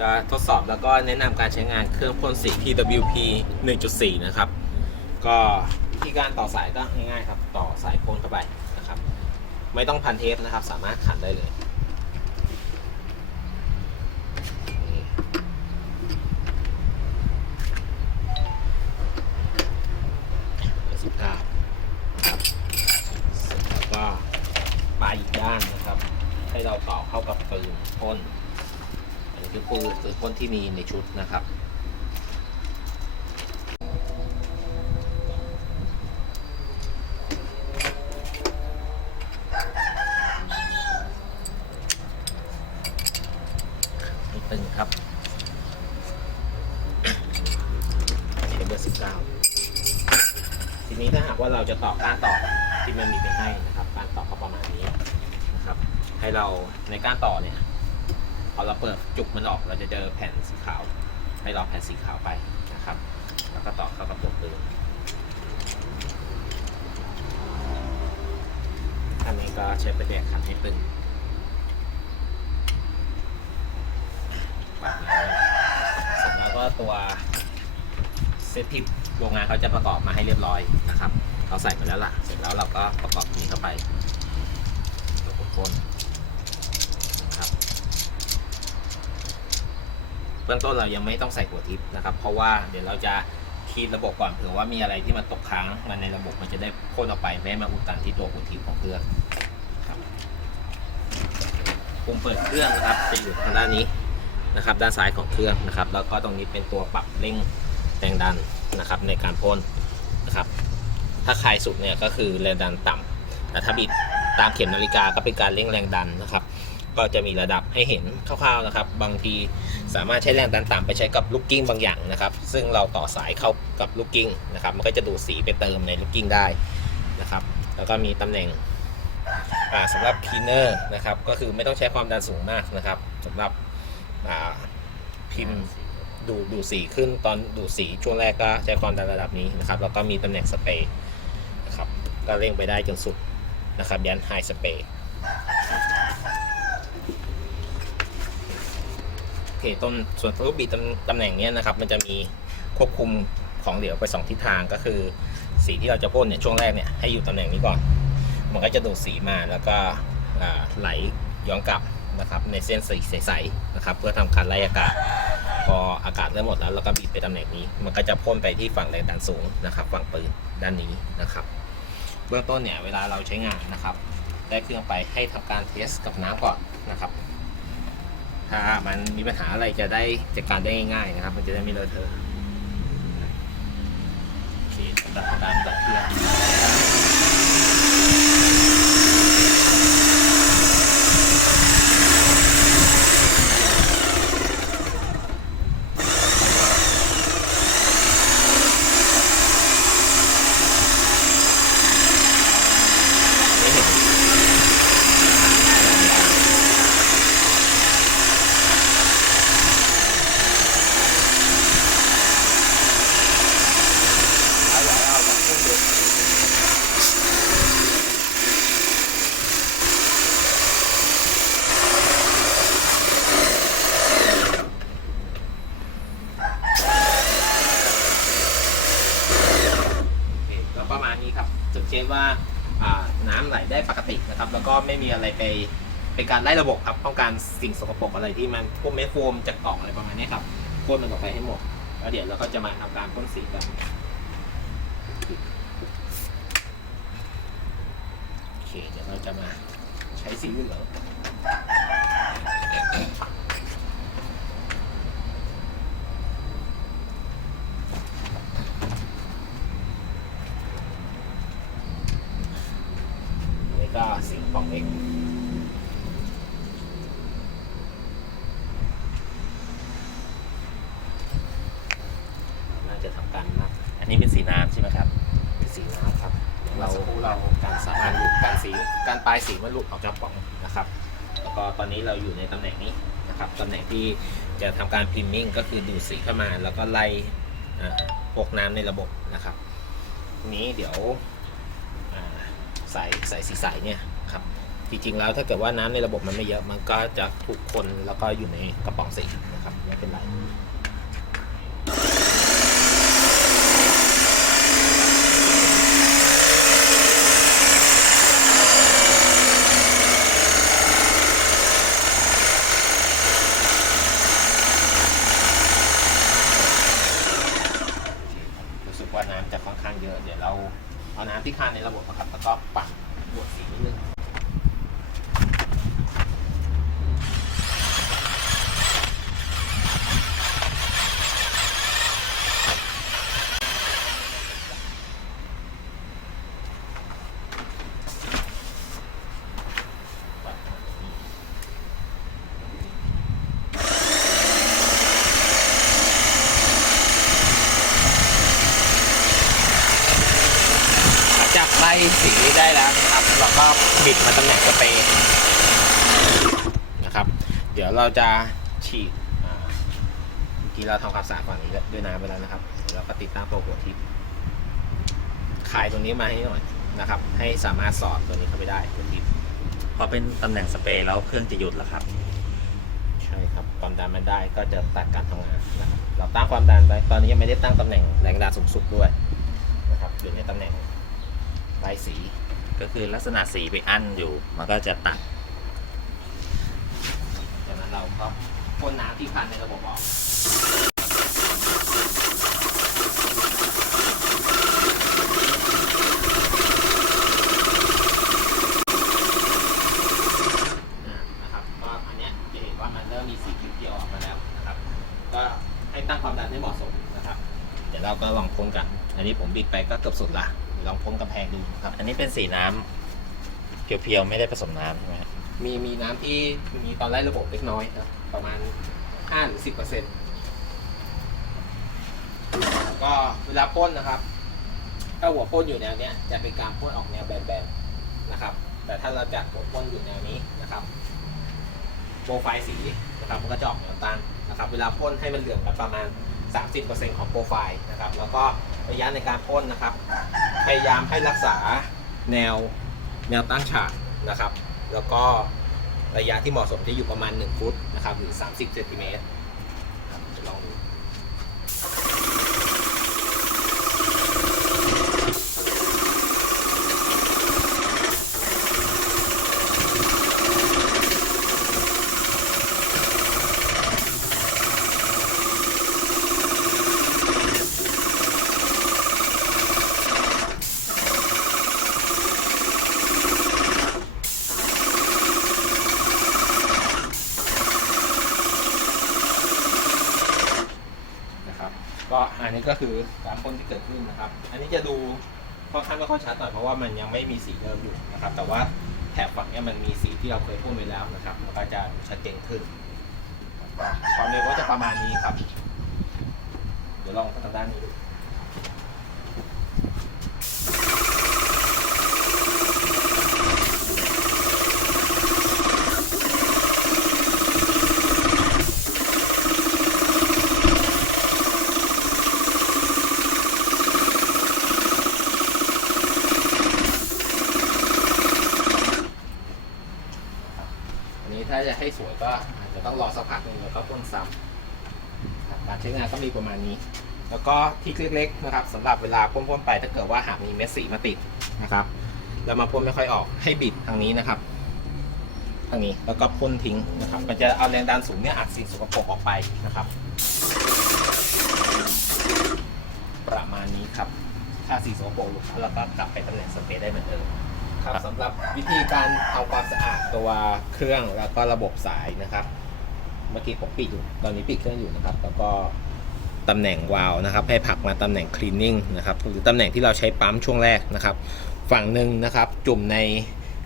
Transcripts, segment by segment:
จะทดสอบแล้วก็แนะนำการใช้งานเครื่องพ่นสี PWP 1.4 นะครับ ก็วิธีการต่อสายก็ง่ายๆครับ ต่อสายพ่นเข้าไปนะครับ ไม่ต้องพันเทปนะครับ สามารถขันได้เลยสิบเก้าครับเสร็จแล้วก็ปลายอีกด้านนะครับ ให้เราต่อเข้ากับปืนพ่น นนี้คือปืนปืนพ่นที่มีในชุดนะครับนี่ตึงครับใช้เบอร์สิบเก้าทีนี้ถ้าหากว่าเราจะต่อก้านต่อที่มันมีไปให้นะครับ การต่อก็ประมาณนี้นะครับ ให้เราในก้านต่อเนี่ย พอเราเปิดจุกมันออกเราจะเจอแผ่นสีขาวให้เราแผ่นสีขาวไปนะครับ แล้วก็ต่อเข้ากับตัวปืนอันนี้ก็ใช้ประแดกขันให้ตึงแบบนี้เสร็จแล้วก็ตัวเซตที่โรงงานเขาจะประกอบมาให้เรียบร้อยนะครับ เราใส่มาแล้วล่ะ เสร็จแล้วเราก็ประกอบนี้เข้าไปตัวพ่นนะครับ เบื้องต้นเรายังไม่ต้องใส่หัวทิปนะครับ เพราะว่าเดี๋ยวเราจะคีย์ระบบก่อนเผื่อว่ามีอะไรที่มันตกค้างมันในระบบมันจะได้พ่นออกไปไม่มาอุดตันที่ตัวหัวทิปของเครื่องครับปุ่มเปิดเครื่องนะครับจะอยู่ทางด้านนี้นะครับ ด้านซ้ายของเครื่องนะครับ แล้วก็ตรงนี้เป็นตัวปรับเร่งแรงดันนะครับ ในการพ่นนะครับ ถ้าคลายสุดเนี่ยก็คือแรงดันต่ำแต่ถ้าบิดตามเข็มนาฬิกาก็เป็นการเร่งแรงดันนะครับ ก็จะมีระดับให้เห็นคร่าวๆนะครับ บางทีสามารถใช้แรงดันต่ำไปใช้กับลูกกิ้งบางอย่างนะครับ ซึ่งเราต่อสายเข้ากับลูกกิ้งนะครับ มันก็จะดูดสีไปเติมในลูกกิ้งได้นะครับ แล้วก็มีตำแหน่งสำหรับคีเนอร์นะครับ ก็คือไม่ต้องใช้ความดันสูงมากนะครับสำหรับพิมพ์ดูดูสีขึ้นตอนดูดสีช่วงแรกก็ใช้ความดันระดับนี้นะครับ แล้วก็มีตำแหน่งสเปรย์นะครับก็เร่งไปได้จนสุดนะครับยันไฮสเปรย์ คต้นส่วนรูปบีตำตำแหน่งเนี้ยนะครับ มันจะมีควบคุมของเหลวไปสองทิศทางก็คือสีที่เราจะพ่นเนี่ยช่วงแรกเนี่ยให้อยู่ตำแหน่งนี้ก่อน มันก็จะดูดสีมาแล้วก็ไหลย้อนกลับนะครับในเส้นสีใสๆนะครับ เพื่อทำการไล่อากาศ พออากาศเริ่มหมดแล้วเราก็บีบไปตำแหน่งนี้ มันก็จะพ่นไปที่ฝั่งแรงดันสูงนะครับ ฝั่งปืนด้านนี้นะครับ เบื้องต้นเนี่ยเวลาเราใช้งานนะครับ ได้เครื่องไปให้ทำการเทสกับน้ำก่อนนะครับ ถ้ามันมีปัญหาอะไรจะได้จัดการได้ง่ายๆนะครับ มันจะได้ไม่เลอะเทอะดัดดัดดัดเพื่องไม่เห็น เอาอย่าเอาแบบพุ่งเด็กโอเคก็ประมาณนี้ครับสังเกตว่าอ่าน้ำไหลได้ปกตินะครับ แล้วก็ไม่มีอะไรไป เป็นการไล่ระบบครับป้องการสิ่งสกปรกอะไรที่มันพวกเม็ดโฟมจากกล่องอะไรประมาณนี้ครับพ่นมันออกไปให้หมดแล้วเดี๋ยวเราก็จะมาทำการพ่นสีกันโอเคเดี๋ยวเราจะมาใช้สีเหลืองอันนี่ก็สีของเอกน่า จะทำการนับอันนี้เป็นสีน้ำใช่ไหมครับเป็นสีน้ำครับเราเราการสามารถหลุดการสีการปลายสีมันหลุดออกจากปล่องนะครับแล้วก็ตอนนี้เราอยู่ในตำแหน่งนี้นะครับตำแหน่งที่จะทำการพิมพ์มิ่งก็คือดูดสีเข้ามา แล้วก็ไล่อ่าพวกน้ำในระบบนะครับทีนี้เดี๋ยวอ่าสายสายสีใสเนี่ยครับจริงๆแล้วถ้าเกิดว่าน้ำในระบบมันไม่เยอะมันก็จะถูกคนแล้วก็อยู่ในกระป๋องสีนะครับไม่เป็นไร รู้สึกว่าน้ำจะค่อนข้างเยอะ เดี๋ยวเราเอาน้ำที่ค้างในระบบนะครับแล้วก็ปัดบวดสีนิดนึง หลังจากไล่ สีได้แล้วนะครับ เราก็บิดมาตำแหน่งสเปรย์นะครับ เดี๋ยวเราจะฉีดเมื่อกี้เราทำความสะอาดฝั่งนี้ด้วยน้ำไปแล้วนะครับเดี๋ยวเราก็ติดตั้งโปรหัวทิพย์คลายตรงนี้มาให้หน่อยนะครับ ให้สามารถสอดตัวนี้เข้าไปได้หัวทิพย์พอเป็นตำแหน่งสเปรย์แล้วเครื่องจะหยุดแล้วครับ ใช่ครับ ความดันมันได้ก็จะตัดการทำงานนะครับ เราตั้งความดันไป ตอนนี้ยังไม่ได้ตั้งตำแหน่งแรงดันสูงสุดด้วยนะครับอยู่ในตำแหน่ง ไล่สี ก็คือลักษณะสีไปอั้นอยู่ มันก็จะตัดจากนั้นเราก็พ่นน้ำที่พันในระบบออกนะครับก็อันนี้จะเห็นว่ามันเริ่มมีสีเขียวออกมาแล้วนะครับก็ให้ตั้งความดันให้เหมาะสมนะครับ เดี๋ยวเราก็ลองพ่นกัน อันนี้ผมบิดไปก็เกือบสุดละ ลองพ่นกำแพงดูนะครับ อันนี้เป็นสีน้ำเพียวๆ ไม่ได้ผสมน้ำใช่ไหมครับมีมีน้ำที่มีตอนแรกระบบเล็กน้อยครับ ประมาณห้าหรือสิบเปอร์เซ็นต์ก็เวลาพ่นนะครับ ถ้าหัวพ่นอยู่แนวเนี้ยจะเป็นการพ่นออกแนวแบนๆนะครับ แต่ถ้าเราจัดหัวพ่นอยู่แนวนี้นะครับโปรไฟล์สีนะครับมันก็จะออกแนวตั้งนะครับเวลาพ่นให้มันเหลืองกันประมาณ 30%ของโปรไฟล์นะครับแล้วก็ระยะในการพ่นนะครับ พยายามให้รักษาแนวแนวตั้งฉากนะครับ แล้วก็ระยะที่เหมาะสมจะอยู่ประมาณ 1 ฟุตนะครับหรือ 30เซนติเมตรครับเดี๋ยวลองดู นะครับ ก็คือการพ่นที่เกิดขึ้นนะครับ อันนี้จะดูค่อนข้างไม่ค่อยชัดหน่อยเพราะว่ามันยังไม่มีสีเริ่มอยู่นะครับ แต่ว่าแถบฝั่งนี้มันมีสีที่เราเคยพ่นไปแล้วนะครับแล้วก็จะชัดเจนขึ้นความเร็วก็จะประมาณนี้ครับ เดี๋ยวลองทางด้านนี้ดูอัน นี้ถ้าจะให้สวยก็อาจจะต้องรอสักพักหนึ่งแล้วก็พ่นซ้ำการใช้งานก็มีประมาณนี้ แล้วก็ที่เล็กๆนะครับสำหรับเวลาพ่นๆไปถ้าเกิดว่าหากมีเม็ดสีมาติดนะครับแล้วมาพ่นไม่ค่อยออกให้บิดทางนี้นะครับ ทางนี้แล้วก็พ่นทิ้งนะครับ มันจะเอาแรงดันสูงเนี่ยอัดสิ่งสกปรกออกไปนะครับ ประมาณนี้ครับถ้าสีสกปรกหลุดแล้วก็กลับไปตำแหน่งสเปรย์ได้เหมือนเดิม ครับสำหรับวิธีการทำความสะอาดตัวเครื่องแล้วก็ระบบสายนะครับ เมื่อกี้ผมปิดอยู่ตอนนี้ปิดเครื่องอยู่นะครับ แล้วก็ตำแหน่งวาล์วนะครับ ให้ผลักมาตำแหน่ง cleaning นะครับหรือตำแหน่งที่เราใช้ปั๊มช่วงแรกนะครับ ฝั่งหนึ่งนะครับ จุ่มใน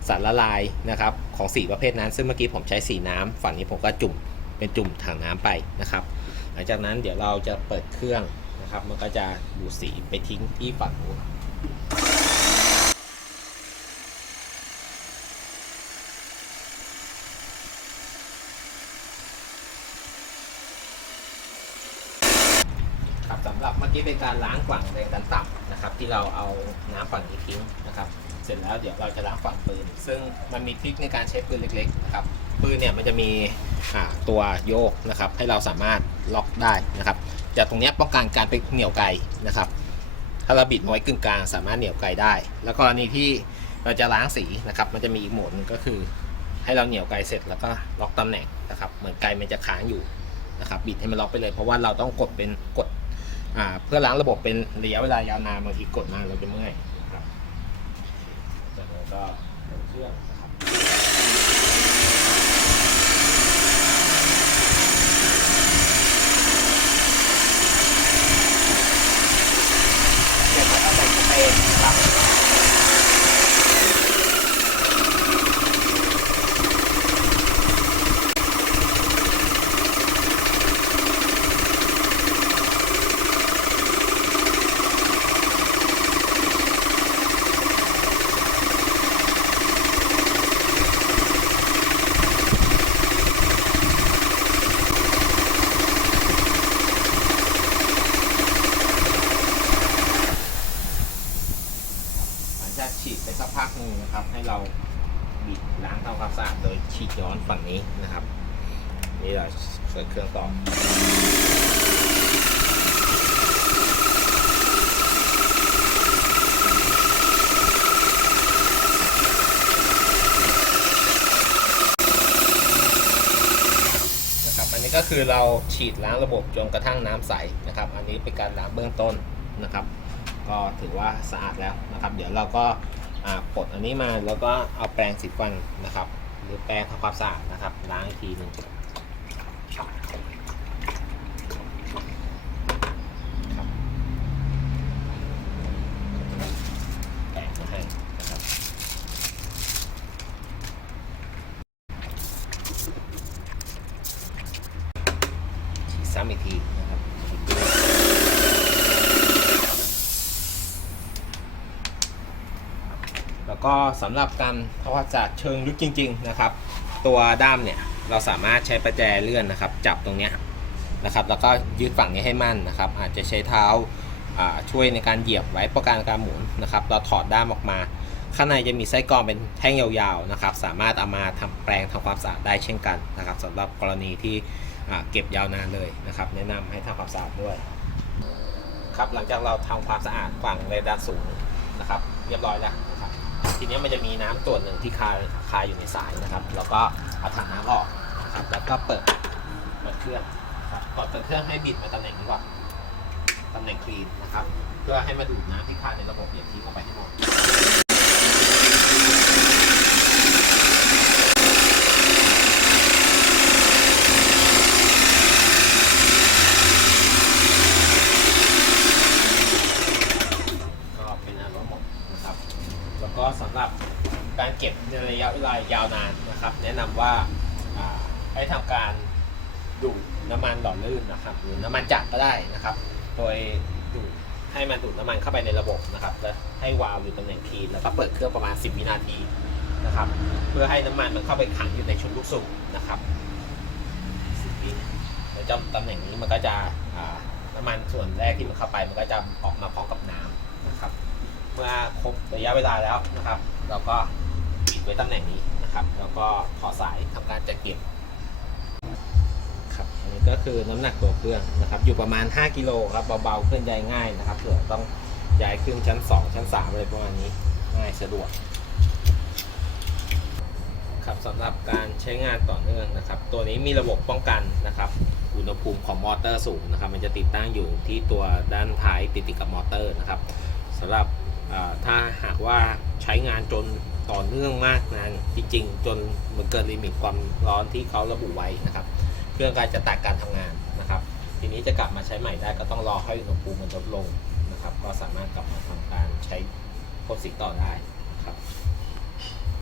สารละลายนะครับของสีประเภทนั้น ซึ่งเมื่อกี้ผมใช้สีน้ำฝั่งนี้ผมก็จุ่มเป็นจุ่มถังน้ำไปนะครับ หลังจากนั้นเดี๋ยวเราจะเปิดเครื่องนะครับ มันก็จะดูดสีไปทิ้งที่ฝั่งนู้นครับสำหรับเมื่อ กี้เป็นการล้างฝั่งแรงดันต่ำนะครับ ที่เราเอาน้ำฝั่งนี้ทิ้งนะครับ เสร็จแล้วเดี๋ยวเราจะล้างฝั่งปืน ซึ่งมันมีทริคในการใช้ปืนเล็กๆนะครับปืนเนี่ยมันจะมีตัวโยกนะครับ ให้เราสามารถล็อกได้นะครับ จากตรงนี้ป้องกันการไปเหนี่ยวไกลนะครับ ถ้าเราบิดเอาไว้กึ่งกลางสามารถเหนี่ยวไกลได้ แล้วกรณีที่เราจะล้างสีนะครับ มันจะมีอีกโหมดนึงก็คือ ให้เราเหนี่ยวไกลเสร็จแล้วก็ล็อกตำแหน่งนะครับ เหมือนไกลมันจะค้างอยู่นะครับ บิดให้มันล็อกไปเลย เพราะว่าเราต้องกดเป็นกด เพื่อล้างระบบเป็นระยะเวลายาวนานบางทีกดนานเราจะเมื่อยครับจากนั้นก็เปิดเครื่องนะครับ เสร็จแล้วก็ใส่สเปรย์นะครับ หลังจากฉีดไปสักพักหนึงนะครับ ให้เราบีบล้างทำความสะอาดโดยฉีดย้อนฝั่งนี้นะครับ นี่เราเปิดเครื่องต่อ นะครับอันนี้ก็คือเราฉีดล้างระบบจนกระทั่งน้ำใสนะครับ อันนี้เป็นการล้างเบื้องต้นนะครับ ก็ถือว่าสะอาดแล้วนะครับ เดี๋ยวเราก็อ่าปลดอันนี้มาแล้วก็เอาแปรงสีฟันนะครับ หรือแปรงทำความสะอาดนะครับล้างอีกทีหนึ่งครับแปรงมาให้นะครับฉีดซ้ำอีกทีนะครับ แล้วก็ สำหรับการทำความสะอาดเชิงลึกจริง ๆ นะครับ ตัวด้ามเนี่ยเราสามารถใช้ประแจเลื่อนนะครับ จับตรงเนี้ยนะครับ แล้วก็ยืดฝั่งนี้ให้มั่นนะครับ อาจจะใช้เท้าช่วยในการเหยียบไว้ป้องกันการหมุนนะครับ เราถอดด้ามออกมา ข้างในจะมีไส้กรองเป็นแท่งยาวๆนะครับ สามารถเอามาทำแปรงทำความสะอาดได้เช่นกันนะครับสำหรับกรณีที่เก็บยาวนานเลยนะครับ แนะนำให้ทำความสะอาดด้วยครับหลังจากเราทำความสะอาดฝั่งเรดาร์สูงนะครับ เรียบร้อยแล้ว ทีนี้มันจะมีน้ำตัวหนึ่งที่คาคาอยู่ในสายนะครับ แล้วก็เอาถังน้ำออกนะครับแล้วก็เปิดเปิดเครื่องครับก่อนเปิดเครื่องให้บิดมาตำแหน่งนี้ก่อนตำแหน่งคลีนนะครับ เพื่อให้มาดูดน้ำที่คาในระบบอย่างที่เข้าไปให้หมดก็เป็นอันว่าหมดนะครับ แล้วก็สำหรับการ เก็บในระยะเวลายาวนานนะครับ แนะนำว่าอ่าให้ทำการดูดน้ำมันหล่อลื่นนะครับ หรือน้ำมันจัดก็ได้นะครับ โดยดูดให้มันดูดน้ำมันเข้าไปในระบบนะครับ แล้วให้วาล์วอยู่ตำแหน่งคีนแล้วก็เปิดเครื่องประมาณ 10 วินาทีนะครับ เพื่อให้น้ำมันมันเข้าไปขังอยู่ในชุดลูกสูบนะครับ10วิแล้วจ้าตำแหน่งนี้มันก็จะน้ำมันส่วนแรกที่มันเข้าไปมันก็จะออกมาพร้อมกับน้ำนะครับ เมื่อครบระยะเวลาแล้วนะครับ เราก็ ปิดไว้ตำแหน่งนี้นะครับ แล้วก็ถอสายทำการจัดเก็บครับอันนี้ก็คือน้ำหนักตัวเครื่องนะครับ อยู่ประมาณ 5กิโลครับเบาๆเคลื่อนย้ายง่ายนะครับเผื่อต้องย้ายขึ้นชั้น 2 ชั้น3อะไรประมาณนี้ง่ายสะดวกครับสำหรับการใช้งานต่อเนื่องนะครับ ตัวนี้มีระบบป้องกันนะครับ อุณหภูมิของมอเตอร์สูงนะครับ มันจะติดตั้งอยู่ที่ตัวด้านท้ายติดติดกับมอเตอร์นะครับสำหรับ ถ้าหากว่าใช้งานจนต่อเนื่องมากนานจริงๆ จนมันเกินลิมิตความร้อนที่เขาระบุไว้นะครับ เครื่องก็จะตัดการทำงานนะครับ ทีนี้จะกลับมาใช้ใหม่ได้ก็ต้องรอให้อุณหภูมิมันลดลงนะครับ ก็สามารถกลับมาทำการใช้โพ่นสีต่อได้